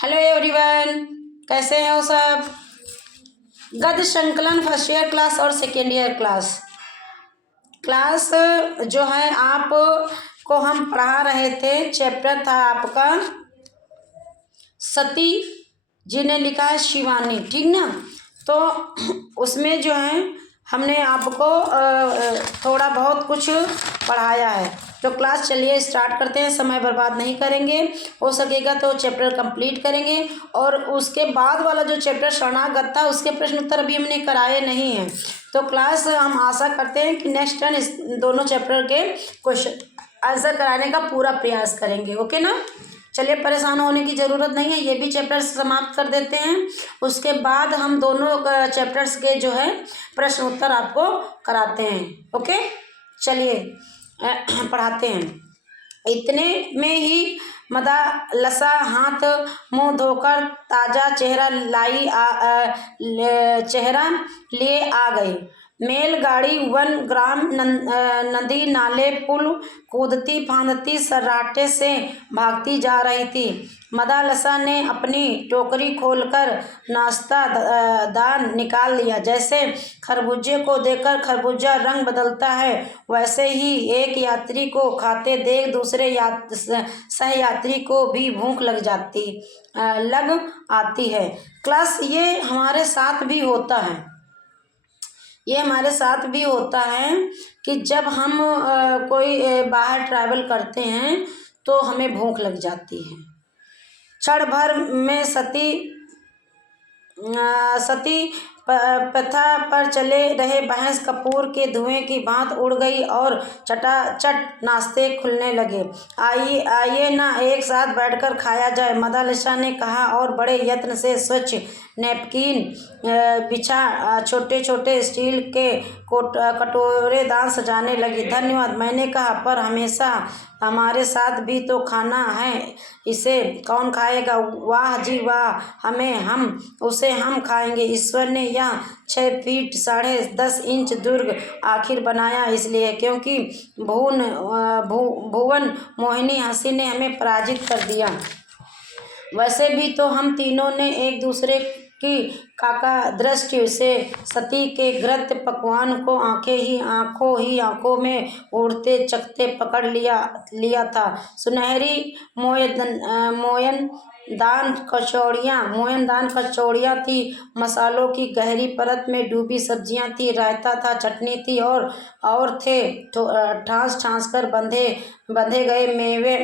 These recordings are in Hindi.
हेलो एवरीवन, कैसे हो सब। गद्य संकलन फर्स्ट ईयर क्लास और सेकेंड ईयर क्लास जो है आप को हम पढ़ा रहे थे। चैप्टर था आपका सती जी ने लिखा है शिवानी, ठीक ना। तो उसमें जो है हमने आपको थोड़ा बहुत कुछ पढ़ाया है। तो क्लास चलिए स्टार्ट करते हैं, समय बर्बाद नहीं करेंगे। हो सकेगा तो चैप्टर कंप्लीट करेंगे और उसके बाद वाला जो चैप्टर शरणागत था उसके प्रश्न उत्तर अभी हमने कराए नहीं हैं। तो क्लास हम आशा करते हैं कि नेक्स्ट टाइम इस दोनों चैप्टर के क्वेश्चन आंसर कराने का पूरा प्रयास करेंगे। ओके ना। चलिए, परेशान होने की ज़रूरत नहीं है, ये भी चैप्टर समाप्त कर देते हैं। उसके बाद हम दोनों चैप्टर्स के जो है प्रश्न उत्तर आपको कराते हैं। ओके, चलिए पढ़ाते हैं। इतने में ही मदालसा हाथ मुंह धोकर ताज़ा चेहरा लिए आ गई। मेलगाड़ी वन ग्राम नदी नाले पुल कूदती फांदती सर्राटे से भागती जा रही थी। मदालसा ने अपनी टोकरी खोलकर नाश्ता दान निकाल लिया। जैसे खरबूजे को देखकर खरबूजा रंग बदलता है, वैसे ही एक यात्री को खाते देख दूसरे सहयात्री को भी भूख लग आती है। क्लास ये हमारे साथ भी होता है। ये हमारे साथ भी होता है कि जब हम कोई बाहर ट्रैवल करते हैं तो हमें भूख लग जाती है। क्षण भर में सती पथा पर चले रहे भैंस कपूर के धुएं की भांत उड़ गई और चटाचट नाश्ते खुलने लगे। आइए ना एक साथ बैठकर खाया जाए, मदालसा ने कहा और बड़े यत्न से स्वच्छ नैपकिन बिछा छोटे छोटे स्टील के कटोरे दान सजाने लगी। धन्यवाद, मैंने कहा, पर हमेशा हमारे साथ भी तो खाना है, इसे कौन खाएगा। वाह जी वाह, उसे हम खाएंगे। ईश्वर ने यह 6 फीट 10.5 इंच दुर्ग आखिर बनाया इसलिए क्योंकि भुवन मोहिनी हंसी ने हमें पराजित कर दिया। वैसे भी तो हम तीनों ने एक दूसरे की काका दृष्टि से सती के घृत पकवान को आंखों में उड़ते चखते पकड़ लिया था। सुनहरी मोयनदान कचौड़ियाँ थी, मसालों की गहरी परत में डूबी सब्जियां थी, रायता था, चटनी थी और थे ठास कर बंधे गए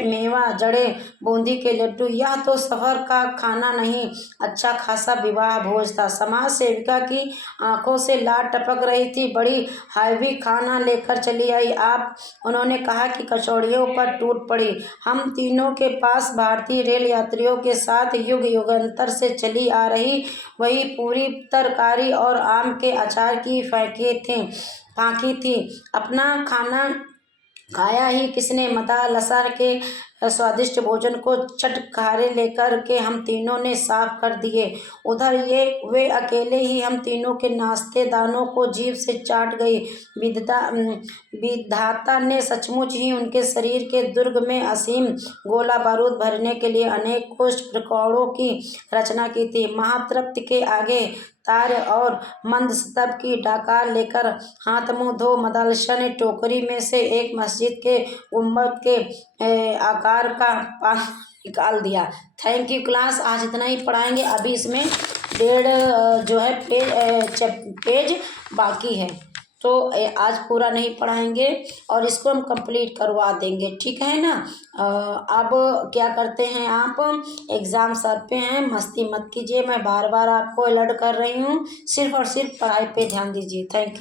मेवा जड़े बूंदी के लड्डू। यह तो सफर का खाना नहीं, अच्छा खासा विवाह भोज था। समाज सेविका की आंखों से लार टपक रही थी। बड़ी हैवी खाना लेकर चली आई आप, उन्होंने कहा कि कचौड़ियों पर टूट पड़ी। हम तीनों के पास भारतीय रेल यात्रियों के साथ युगांतर से चली आ रही वही पूरी तरकारी और आम के अचार की फांकी थी। अपना खाना खाया ही किसने। मदालसा के स्वादिष्ट भोजन को चटखारे लेकर के हम तीनों ने साफ कर दिए। उधर वे अकेले ही हम तीनों के नाश्ते दानों को जीभ से चाट गई। विधाता ने सचमुच ही उनके शरीर के दुर्ग में असीम गोला बारूद भरने के लिए अनेक कोष्ठ प्रकौड़ों की रचना की थी। महातृप्ति के आगे तार और मंद स्तब की डाकार लेकर हाथ मुंह धो मदालसा ने टोकरी में से एक मस्जिद के गुम्बद के आकार का पान निकाल दिया। थैंक यू क्लास, आज इतना ही पढ़ाएंगे। अभी इसमें 1.5 जो है पेज बाकी है, तो आज पूरा नहीं पढ़ाएंगे और इसको हम कंप्लीट करवा देंगे, ठीक है ना। अब क्या करते हैं, आप एग्ज़ाम सर पे हैं, मस्ती मत कीजिए। मैं बार बार आपको अलर्ट कर रही हूँ, सिर्फ और सिर्फ पढ़ाई पे ध्यान दीजिए। Thank you.